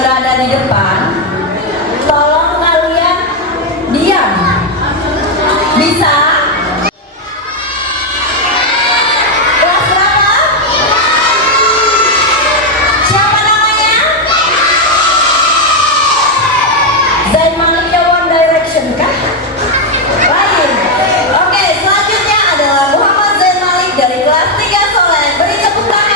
berada di depan, tolong kalian diam. Bisa? Kelas berapa? Siapa namanya? Zain Malik One Direction kah? Lain. Oke, selanjutnya adalah Muhammad Zain Malik dari kelas 3 Soleh. Beri tepuk tangan.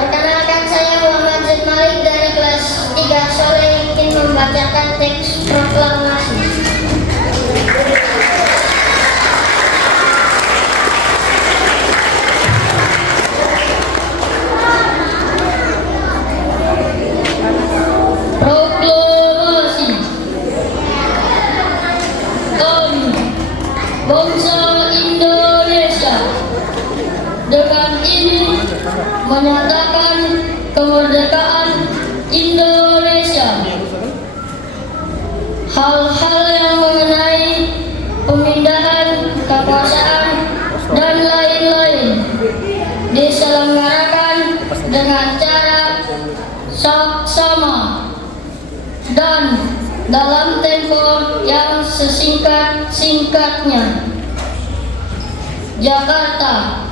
Perkenalkan, saya Muhammad Zain Malik dari kelas 3 Soleh ingin membacakan teks proklamasi. Proklamasi. Kami, bangsa Indonesia, dengan ini menyatakan kemerdekaan Indonesia. Hal-hal yang mengenai pemindahan kekuasaan dan lain-lain diselenggarakan dengan cara saksama dan dalam tempo yang sesingkat-singkatnya. Jakarta,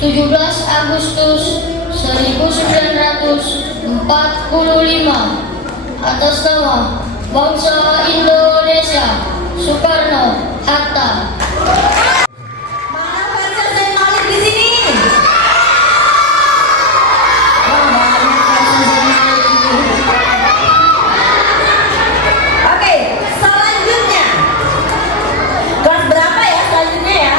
17 Agustus 1945. Atas nama bangsa Indonesia, Soekarno Hatta. Mana fansnya Zain Malik di sini? Oh, banyak fansnya Zain Malik ini. Oke, selanjutnya. Kelas berapa ya selanjutnya ya?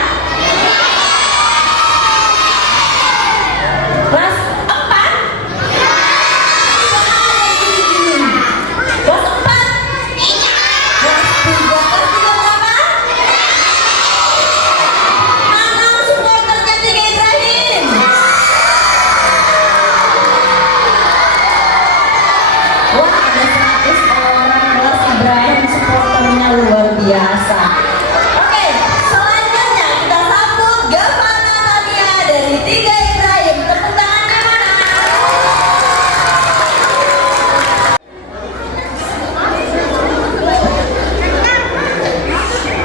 Kelas 4? Kelas 4? Kelas 3. Kelas 3 berapa? Mana supporternya Tiga Ibrahim? Wah, ada 100 orang kelas Ibrahim, supporternya luar biasa. Oke, selanjutnya kita sambut Gavana Tania dari Tiga Ibrahim. Tepuk tangannya mana?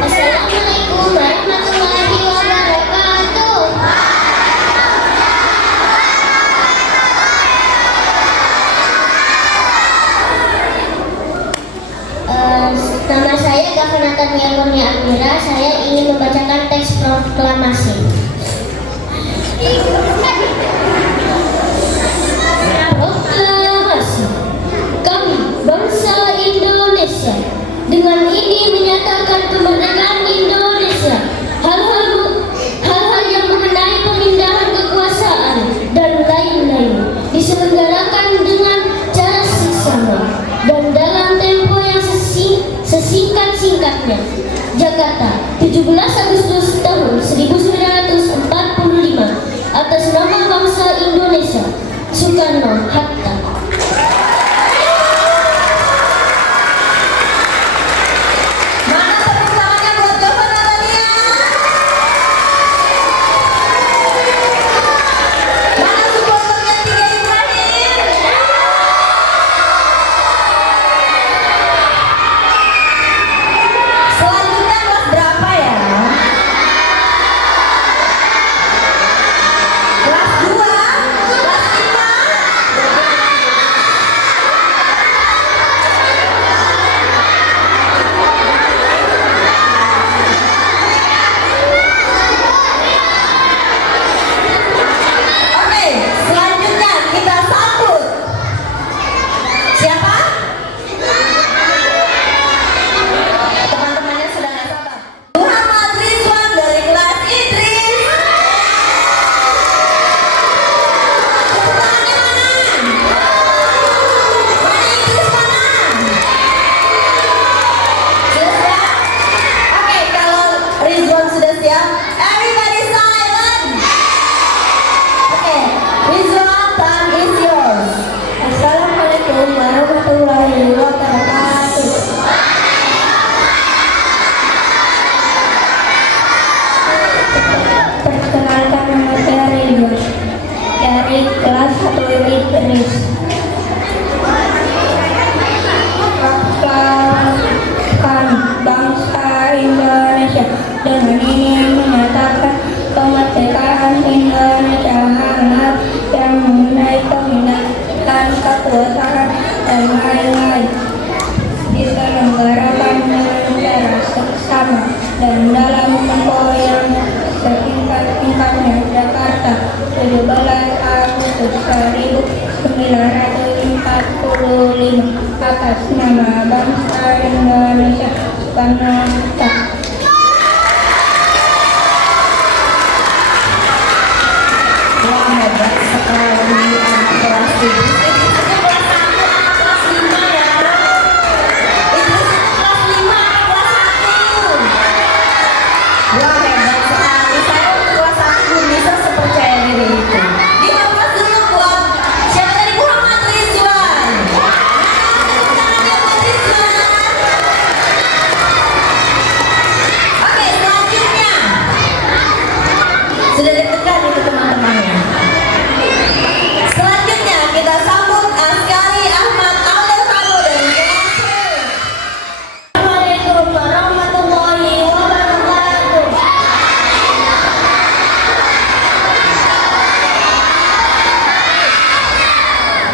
Assalamualaikum warahmatullahi wabarakatuh. Nama saya Gavana Tania Kurnia Admira. Saya ingin membacakan teks proklamasi. Proklamasi. Kami, bangsa Indonesia, dengan ini menyatakan kemerdekaan Indonesia. Hal-hal yang mengenai pemindahan kekuasaan dan lain-lain diselenggarakan dengan cara seksama dan dalam tempo yang sesingkat-singkatnya. Jakarta, 17 Agustus tahun 1945. Atas nama bangsa Indonesia, Soekarno Hatta. Mana tepuk tangannya buat Gavana Tania? Mana supporternya Tiga Ibrahim? Selanjutnya kelas berapa ya? Kelas 2? Kelas 5? dan kekuasaan dan lain-lain diselenggarakan dengan cara seksama dan dalam tempo yang setingkat-tingkatnya. Jakarta, 17 Agustus 1945, atas nama bangsa Indonesia, Soekarno-Hatta. Wah, hebat sekali anak kelas 7. Itu kelas 1 anak kelas 5 ya. Itu kelas 5 anak kelas 1. Wah, hebat sekali. Saya kelas 1 belum bisa sepercaya diri itu. Kita kelas dulu buat siapa tadi? Muhammad Rizwan. Tepuk tangannya buat Rizwan. Oke, selanjutnya. Sudah ditekan itu teman-temannya. Selanjutnya kita sambut Askari Ahmad Alevaro dari kelas C. Assalamualaikum warahmatullahi wabarakatuh.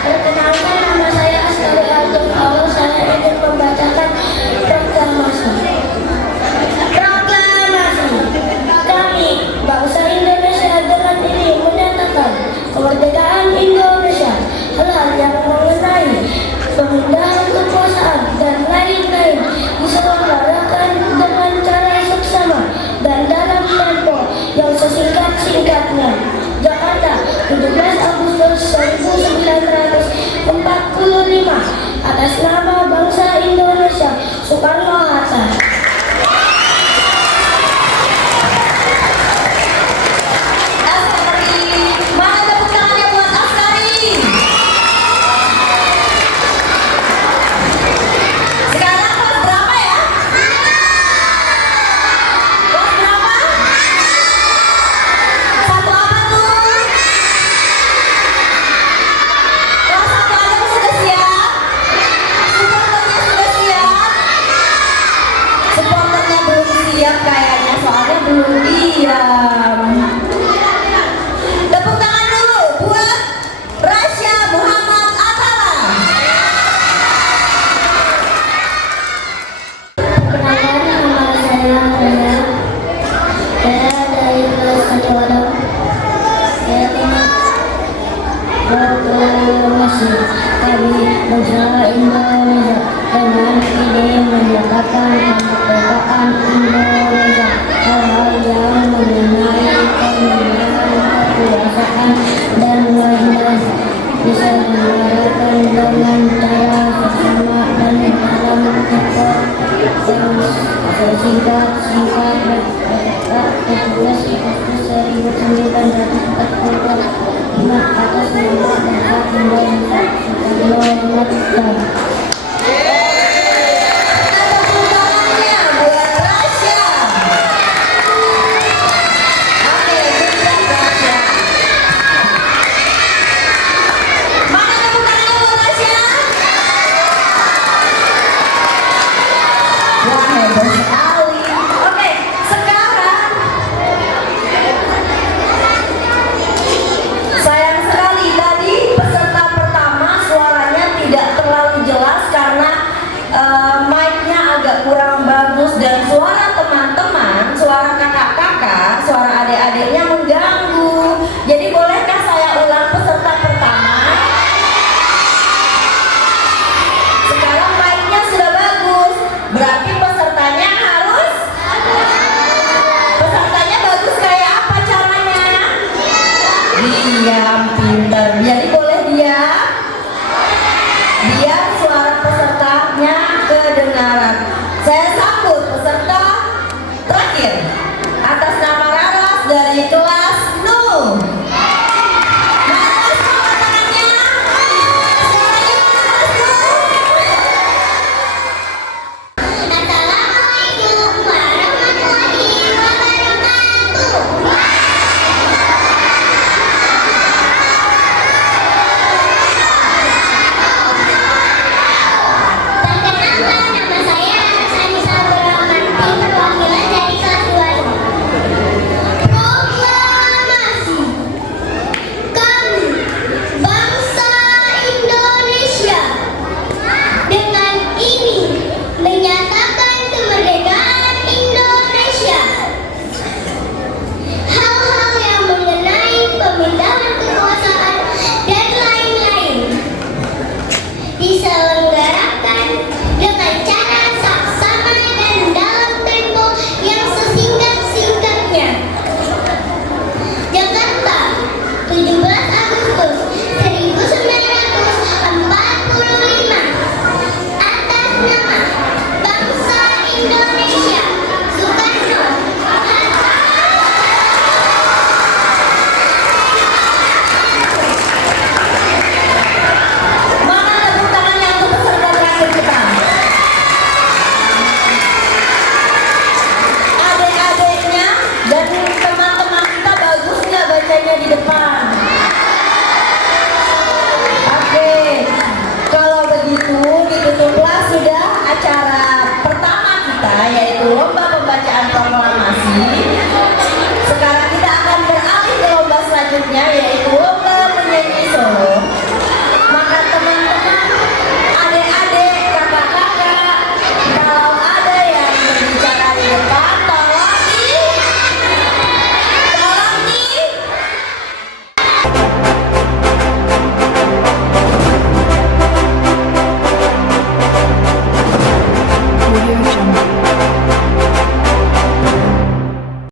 Perkenalkan, nama saya Askari Altum. Awal saya ingin membacakan proklamasi. Kami, bangsa Indonesia, dengan ini menyatakan kemerdekaan Indonesia. Hal-hal yang mengenai pemindahan kekuasaan dan lain-lain diselenggarakan dengan cara seksama dan dalam tempo yang sesingkat-singkatnya. Jakarta, 17 Agustus 1945, atas nama bangsa Indonesia, Soekarno-Hatta. Askari, mana tepuk tangannya buat Askari? Sekarang kelas berapa ya? Kelas berapa? Satu apa tuh? Kelas 1 Adam sudah siap? Supporternya sudah siap? Supporternya belum siap kayaknya, soalnya belum diam. Tepuk tangan dulu buat Rasya Muhammad Atala. Perkenalkan, nama saya Reza. Saya dari kelas 1 Adam. Saya ingin berproklamasi kami bangsa Indonesia dengan ide menyatakan kemerdekaan Indonesia. Hal-hal yang mengenai pemindahan kekuasaan dan lain-lain diselenggarakan dengan cara seksama dan dalam tempo yang sesingkat-singkatnya. 17 Agustus 1945, atas nama bangsa Indonesia, Soekarno-Hatta. Tepuk tangannya buat Rasya. Oke, good job Rasya. Mana tepuk tangannya buat Rasya? Wah, hebat sekali. Oke, sekarang sayang sekali tadi peserta pertama bisa